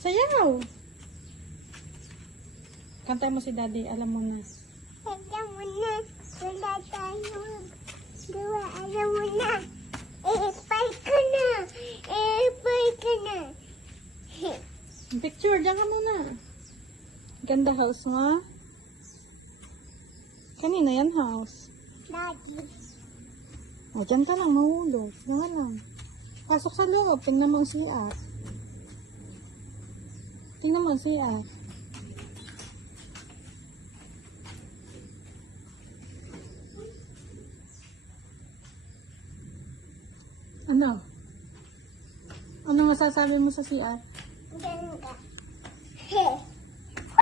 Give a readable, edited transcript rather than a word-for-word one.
Sayaw! Kantay mo si daddy, alam mo na. Alam mo na, wala tayo gawa. Alam mo na, ipay ka na. Ipay ka na. Picture, diyan ka muna. Ganda house mo. Kanina yan house. Daddy. O, dyan ka lang, mahulog. Diyan lang. Pasok sa loob, tingnan mo ang CR. Tingnan mo ang CR. Ano? Ano masasabi mo sa CR? Ganda.